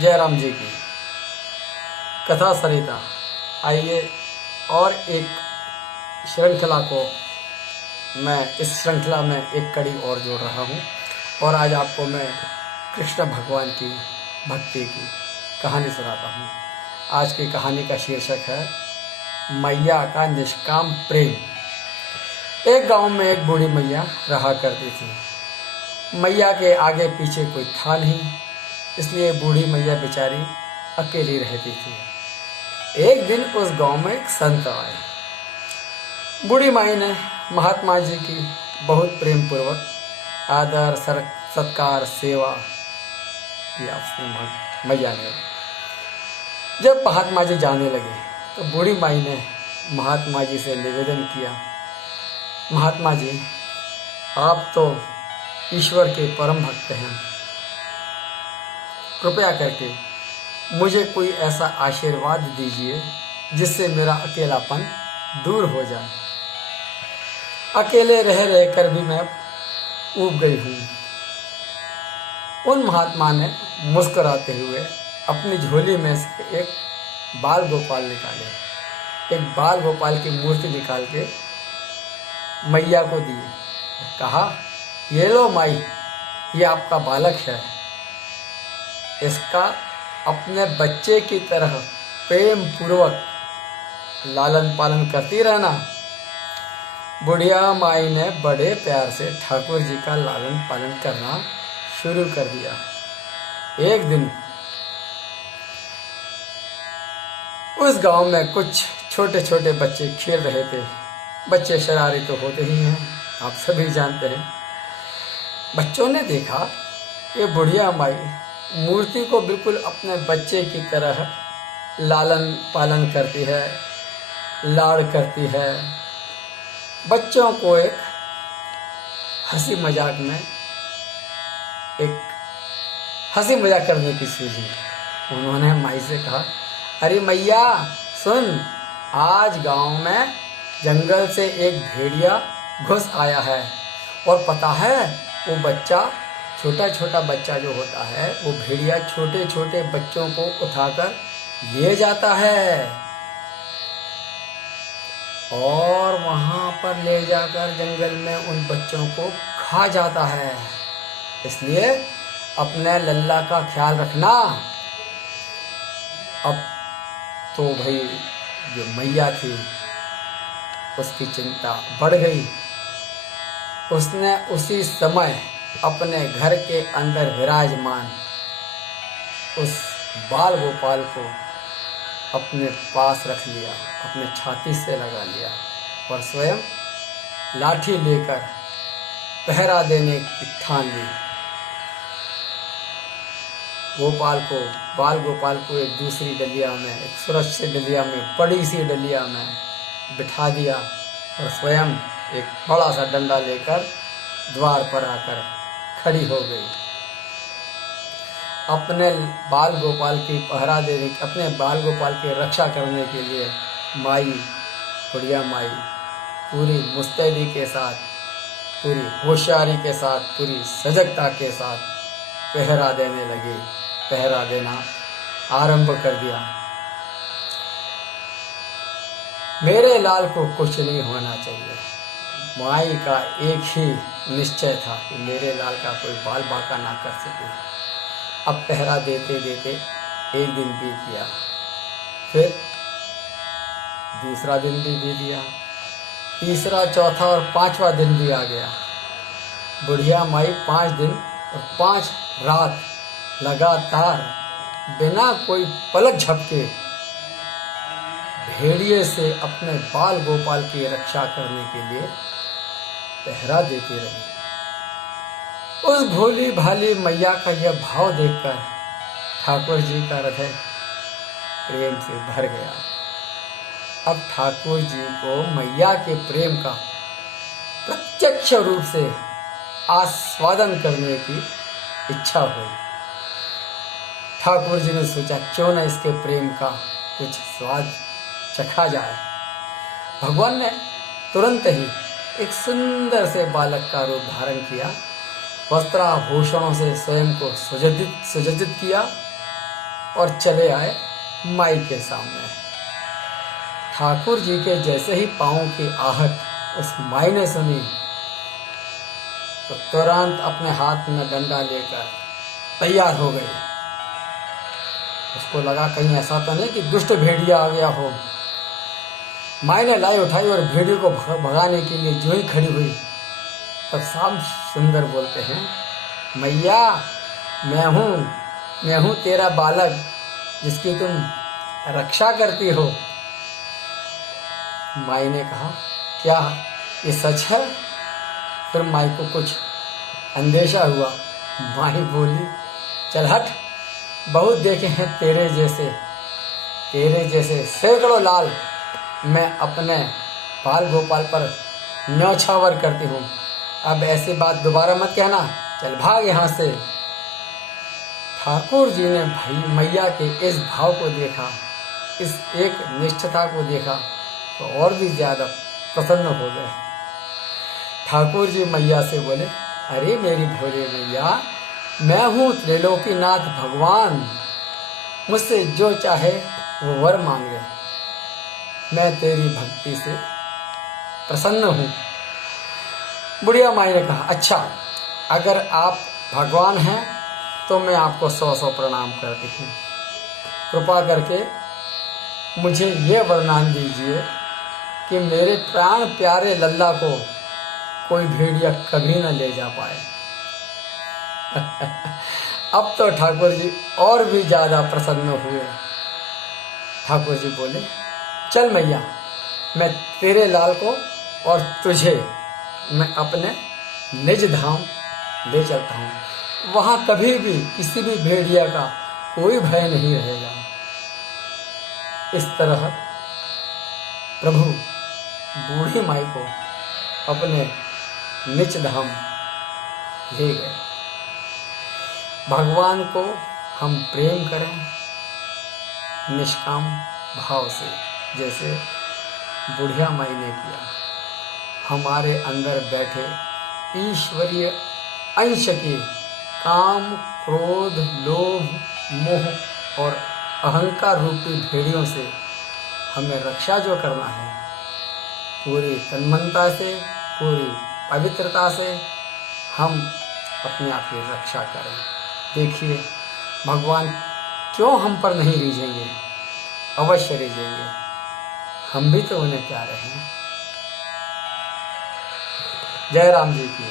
जयराम जी की कथा सरिता। आइए और एक श्रृंखला को मैं इस श्रृंखला में एक कड़ी और जोड़ रहा हूँ और आज आपको मैं कृष्ण भगवान की भक्ति की कहानी सुनाता हूँ। आज की कहानी का शीर्षक है मैया का निष्काम प्रेम। एक गांव में एक बूढ़ी मैया रहा करती थी। मैया के आगे पीछे कोई था नहीं, इसलिए बूढ़ी मैया बेचारी अकेली रहती थी। एक दिन उस गांव में एक संत आए। बूढ़ी माई ने महात्मा जी की बहुत प्रेम पूर्वक आदर सत्कार सेवा किया उसने मैया ने। जब महात्मा जी जाने लगे तो बूढ़ी माई ने महात्मा जी से निवेदन किया, महात्मा जी आप तो ईश्वर के परम भक्त हैं, कृपया करके मुझे कोई ऐसा आशीर्वाद दीजिए जिससे मेरा अकेलापन दूर हो जाए। अकेले रह रहकर भी मैं ऊब गई हूँ। उन महात्मा ने मुस्कुराते हुए अपनी झोली में से एक बाल गोपाल निकाले, एक बाल गोपाल की मूर्ति निकाल के मैया को दी। कहा, ये लो माई, ये आपका बालक है, इसका अपने बच्चे की तरह प्रेम पूर्वक लालन पालन करती रहना। बुढ़िया माई ने बड़े प्यार से ठाकुर जी का लालन पालन करना शुरू कर दिया। एक दिन उस गांव में कुछ छोटे छोटे बच्चे खेल रहे थे। बच्चे शरारती तो होते ही हैं, आप सभी जानते हैं। बच्चों ने देखा ये बुढ़िया माई मूर्ति को बिल्कुल अपने बच्चे की तरह लालन पालन करती है, लाड़ करती है। बच्चों को एक हंसी मजाक करने की सूझी। उन्होंने माई से कहा, अरे मैया सुन, आज गांव में जंगल से एक भेड़िया घुस आया है और पता है वो बच्चा, छोटा छोटा बच्चा जो होता है, वो भेड़िया छोटे छोटे बच्चों को उठाकर ले जाता है और वहां पर ले जाकर जंगल में उन बच्चों को खा जाता है। इसलिए अपने लल्ला का ख्याल रखना। अब तो भाई जो मैया थी उसकी चिंता बढ़ गई। उसने उसी समय अपने घर के अंदर विराजमान उस बाल गोपाल को अपने पास रख लिया, अपने छाती से लगा लिया और स्वयं लाठी लेकर पहरा देने की ठान ली। बाल गोपाल को एक दूसरी डलिया में, एक सुरक्षित डलिया में, बड़ी सी डलिया में बिठा दिया और स्वयं एक बड़ा सा डंडा लेकर द्वार पर आकर खड़ी हो गई। अपने बाल गोपाल की पहरा देने, अपने बाल गोपाल की रक्षा करने के लिए बुढ़िया माई पूरी मुस्तैदी के साथ, पूरी होशियारी के साथ, पूरी सजगता के साथ पहरा देने लगी, पहरा देना आरंभ कर दिया। मेरे लाल को कुछ नहीं होना चाहिए। माई का एक ही निश्चय था कि मेरे लाल का कोई बाल बांका ना कर सके। अब पहरा देते देते एक दिन बीत गया, फिर दूसरा दिन भी बीत गया, तीसरा, चौथा और पांचवा दिन भी आ गया। बुढ़िया माई 5 दिन और 5 रात लगातार बिना कोई पलक झपके भेड़िए से अपने बाल गोपाल की रक्षा करने के लिए पहरा देती रही। उस भोली भाली मैया का यह भाव देखकर ठाकुर जी का हृदय प्रेम से भर गया। अब ठाकुर जी को मैया के प्रेम का प्रत्यक्ष रूप से आस्वादन करने की इच्छा हुई। ठाकुर जी ने सोचा, क्यों न इसके प्रेम का कुछ स्वाद चखा जाए। भगवान ने तुरंत ही एक सुंदर से बालक का रूप धारण किया, वस्त्राभूषणों से स्वयं को सुसज्जित किया और चले आए माई के सामने। ठाकुर जी के जैसे ही पाँव की आहट उस माई ने सुनी तो तुरंत अपने हाथ में डंडा लेकर तैयार हो गई। उसको लगा कहीं ऐसा तो नहीं कि दुष्ट भेड़िया आ गया हो। माई ने लाई उठाई और भेड़िए को भगाने के लिए जो ही खड़ी हुई तब श्याम सुंदर बोलते हैं, मैया मैं हूँ तेरा बालक जिसकी तुम रक्षा करती हो। माई ने कहा, क्या ये सच है? फिर माई को कुछ अंदेशा हुआ। माई बोली, चल हट, बहुत देखे हैं तेरे जैसे सैकड़ों लाल मैं अपने बाल गोपाल पर न्यौछावर करती हूँ। अब ऐसी बात दोबारा मत कहना, चल भाग यहाँ से। ठाकुर जी ने भाई मैया के इस भाव को देखा, इस एक निष्ठता को देखा तो और भी ज़्यादा प्रसन्न हो गए। ठाकुर जी मैया से बोले, अरे मेरी भोले मैया, मैं हूँ त्रिलोकीनाथ भगवान, मुझसे जो चाहे वो वर मांग ले, मैं तेरी भक्ति से प्रसन्न हूँ। बुढ़िया माई ने कहा, अच्छा अगर आप भगवान हैं तो मैं आपको 100 प्रणाम करती हूँ। कृपा करके मुझे ये वरदान दीजिए कि मेरे प्राण प्यारे लल्ला को कोई भेड़िया कभी न ले जा पाए। अब तो ठाकुर जी और भी ज़्यादा प्रसन्न हुए। ठाकुर जी बोले, चल मैया, मैं तेरे लाल को और तुझे मैं अपने निज धाम ले चलता हूँ। वहाँ कभी भी किसी भी भेड़िया का कोई भय नहीं रहेगा। इस तरह प्रभु बूढ़ी माई को अपने निज धाम ले गए। भगवान को हम प्रेम करें निष्काम भाव से, जैसे बुढ़िया माई ने किया। हमारे अंदर बैठे ईश्वरीय अंश के काम, क्रोध, लोभ, मोह और अहंकार रूपी भेड़ियों से हमें रक्षा जो करना है, पूरी तन्मनता से, पूरी पवित्रता से हम अपने आप की रक्षा करें। देखिए भगवान क्यों हम पर नहीं रीझेंगे, अवश्य रीझेंगे। हम भी तो उन्हें प्यारे हैं। जय राम जी की।